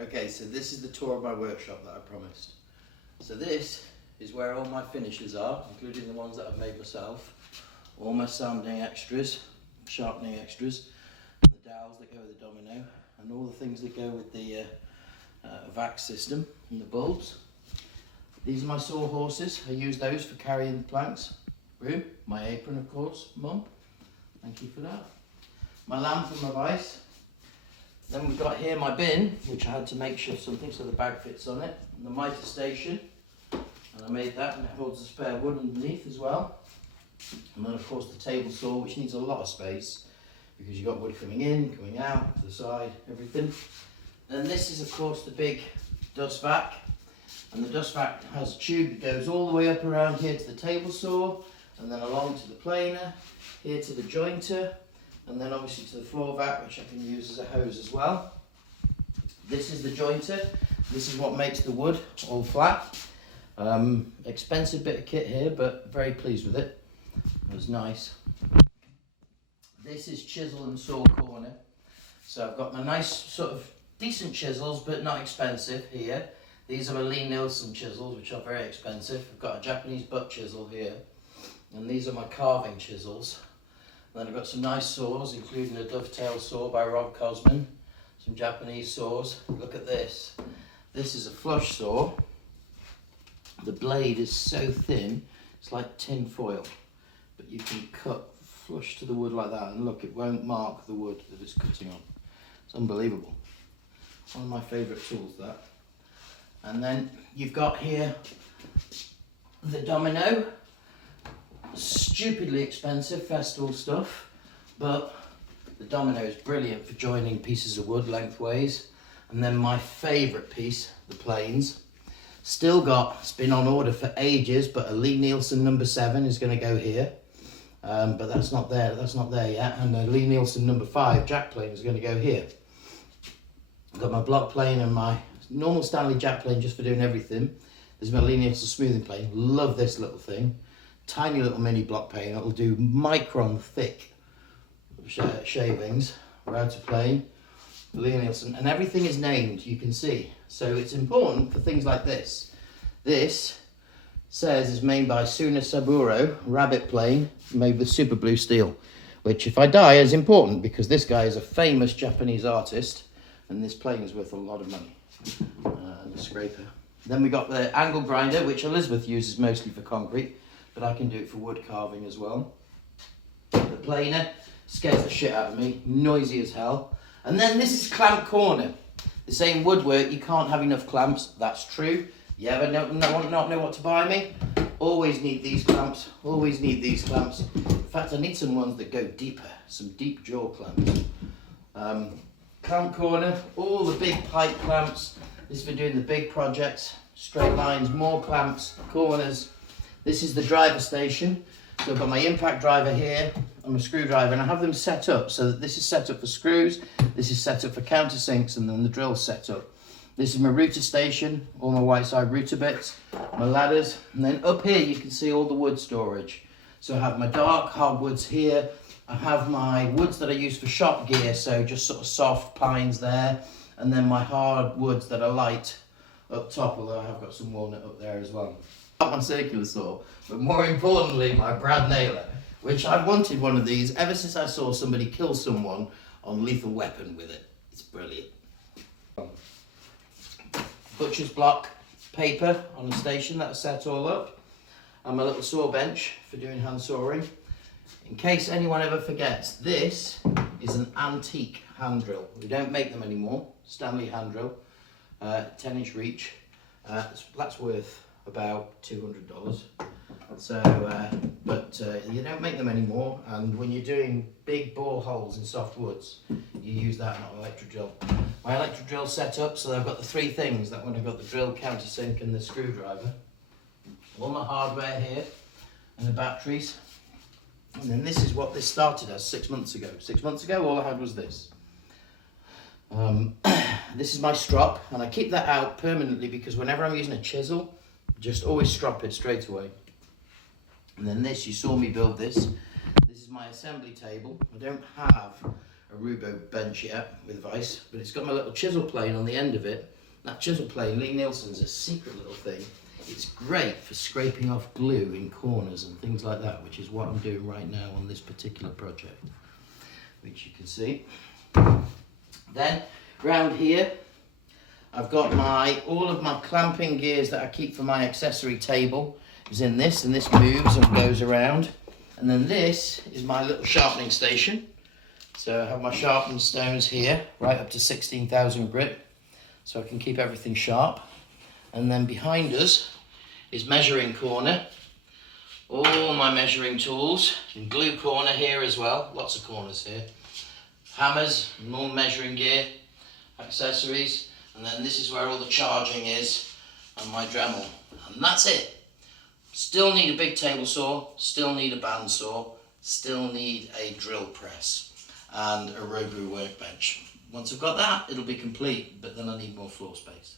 Okay, so this is the tour of my workshop that I promised. So this is where all my finishes are, including the ones that I've made myself. All my sanding extras, sharpening extras, the dowels that go with the domino, and all the things that go with the vac system and the bulbs. These are my sawhorses. I use those for carrying the planks. Room, my apron of course, Mum. Thank you for that. My lamp and my vise. Then we've got here my bin, which I had to make sure something so the bag fits on it. And the mitre station, and I made that, and it holds a spare wood underneath as well. And then of course the table saw, which needs a lot of space because you've got wood coming in, coming out, to the side, everything. Then this is of course the big dust vac, and the dust vac has a tube that goes all the way up around here to the table saw, and then along to the planer, here to the jointer, and then obviously to the floor vac, which I can use as a hose as well. This is the jointer. This is what makes the wood all flat. Expensive bit of kit here, but very pleased with it. It was nice. This is Chisel Saw Corner. So I've got my nice sort of decent chisels, but not expensive here. These are my Lee Nielsen chisels, which are very expensive. I've got a Japanese butt chisel here, and these are my carving chisels. And then I've got some nice saws, including a dovetail saw by Rob Cosman, some Japanese saws. Look at this. This is a flush saw. The blade is so thin, it's like tin foil, but you can cut flush to the wood like that, and look, it won't mark the wood that it's cutting on. It's unbelievable. One of my favourite tools, that. And then you've got here the domino. Stupidly expensive festival stuff, but the domino is brilliant for joining pieces of wood lengthways. And then my favourite piece, the planes. Still got, it's been on order for ages, but a Lee Nielsen number 7 is going to go here. But that's not there yet. And a Lee Nielsen number 5 jack plane is going to go here. I've got my block plane and my normal Stanley jack plane just for doing everything. There's my Lee Nielsen smoothing plane. Love this little thing. Tiny little mini block plane. It'll do micron thick shavings. Router plane, Lee Nielsen, and everything is named, you can see. So it's important for things like this. This says is made by Suna Saburo, rabbit plane, made with super blue steel, which if I die is important because this guy is a famous Japanese artist, and this plane is worth a lot of money. And the scraper. Then we got the angle grinder, which Elizabeth uses mostly for concrete, but I can do it for wood carving as well. The planer scares the shit out of me, noisy as hell. And then this is clamp corner. The same woodwork, you can't have enough clamps, that's true. You ever not know what to buy me? Always need these clamps, always need these clamps. In fact, I need some ones that go deeper, some deep jaw clamps. Clamp corner, all the big pipe clamps. This is for doing the big projects, straight lines, more clamps, corners. This is the driver station. So I've got my impact driver here and my screwdriver, and I have them set up so that this is set up for screws, this is set up for countersinks, and then the drill's set up. This is my router station, all my white side router bits, my ladders, and then up here you can see all the wood storage. So I have my dark hardwoods here, I have my woods that I use for shop gear, so just sort of soft pines there, and then my hard woods that are light up top, although I have got some walnut up there as well. My circular saw, but more importantly my brad nailer, which I've wanted one of these ever since I saw somebody kill someone on Lethal Weapon with it. It's brilliant. Butcher's block paper on the station, that's set all up, and my little saw bench for doing hand sawing. In case anyone ever forgets, this is an antique hand drill. We don't make them anymore. Stanley hand drill, 10-inch reach. That's worth about $200. So, but you don't make them anymore, and when you're doing big bore holes in soft woods, you use that, not an electric drill. My electric drill set up, so I've got the 3 things, that one I've got the drill, countersink and the screwdriver. All my hardware here, and the batteries. And then this is what this started as 6 months ago. 6 months ago, all I had was this. This is my strop, and I keep that out permanently because whenever I'm using a chisel, just always strop it straight away. And then this, you saw me build this. This is my assembly table. I don't have a Rubo bench yet with vice, but it's got my little chisel plane on the end of it. That chisel plane, Lee Nielsen's a secret little thing. It's great for scraping off glue in corners and things like that, which is what I'm doing right now on this particular project, which you can see. Then round here, I've got all of my clamping gears that I keep for my accessory table is in this, and this moves and goes around. And then this is my little sharpening station. So I have my sharpened stones here, right up to 16,000 grit, so I can keep everything sharp. And then behind us is measuring corner. All my measuring tools, and glue corner here as well, lots of corners here. Hammers, more measuring gear, accessories, and then this is where all the charging is, and my Dremel. And that's it. Still need a big table saw, still need a bandsaw, still need a drill press, and a Robu workbench. Once I've got that, it'll be complete, but then I need more floor space.